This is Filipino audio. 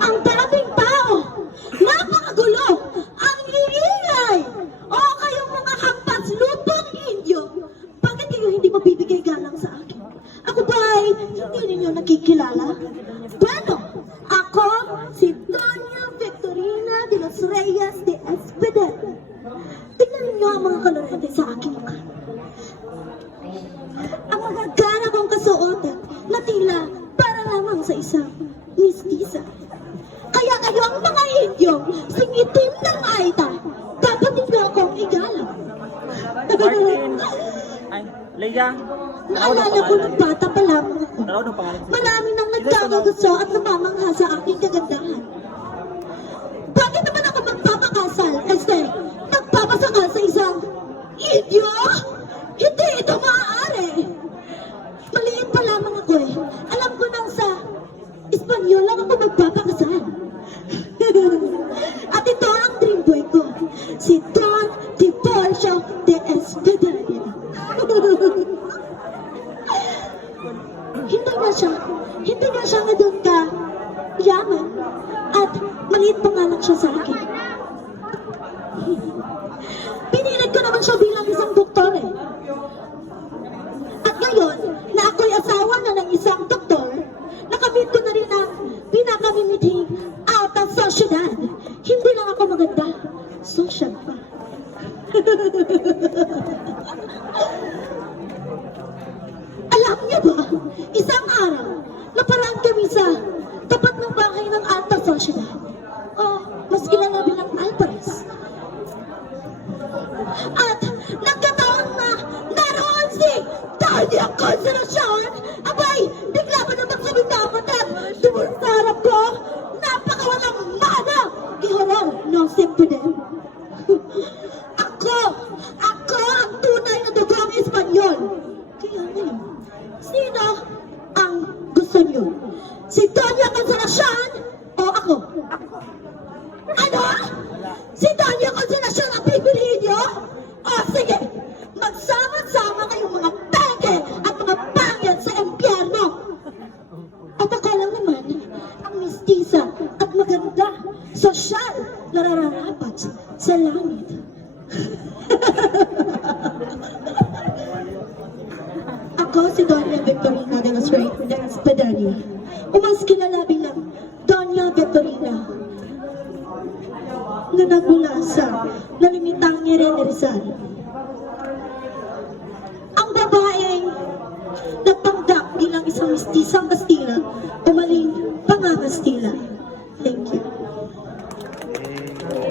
Ang daming tao! Napakagulo! Ang iingay! O kayong mga hampas lupang Indio, bakit kayo hindi mabibigay galang sa akin? Ako ba'y hindi ninyo nakikilala? Bueno, ako si Doña Victorina de los Reyes de Espedet. Tingnan ninyo ang mga kalorete sa aking mukha. Ang magagana kong kasuotan na tila para lamang sa isang mistisa. Kaya kayo ang mga Indio, singitim ng Aita, dapat ninyo akong igalang. Ay, Leia. Naalala ko ng bata pa lamang ako. Ano pangalan? Marami nang nagkakagusto at namamangha sa aking kagandahan. Bakit naman ako magpapakasal? Magpapasakal sa isang Indio? Hindi ito maaari. Maliit pa lamang ako eh. Alam ko nang sa Espanyol lang ako magpapakasal. At ito ang dream boy ko, si Don Tiburcio de Espedaria. Hindi na siya nga doon ka yaman at maliit pa nga lang siya sa akin. Pinilit ko naman siya bilang isang doktor eh. At ngayon, na ako'y asawa na ng isang doktor, nakamit ko na rin ang pinakamimithing alta sosyedad. Hindi lang ako maganda, social pa. Alam niyo ba, isang araw, naparaan kami sa tapat ng bahay ng alta sosyedad. O, mas kilala bilang Alvarez. At nagkataon na naroon si Tanya Consolacion. Abay, bigla ba naman sumitamot at tumulong sa harap ko? Napakawalang mana! Gihorol, no simple din. Ako ang tunay na dugong Espanyol. Kaya ngayon, sino ang gusto niyo? Si Tanya Consolacion o ako? Ano? Si Tanya Consolacion ang pipiliin niyo? O sige, magsama-sama kayong mga peke at mga pangyan sa impyerno. At ako lang naman, ang mistisa at maganda, sosyal, nararapat sa langit. Ako si Doña Victorina de los Reyes de Espedaria, o mas kilala bilang Doña Victorina, na nagmula sa nalimitang Ñere de Rizal. Ang babaeng nagpanggap bilang isang mistisang Kastila o maling pangangastila. Thank you.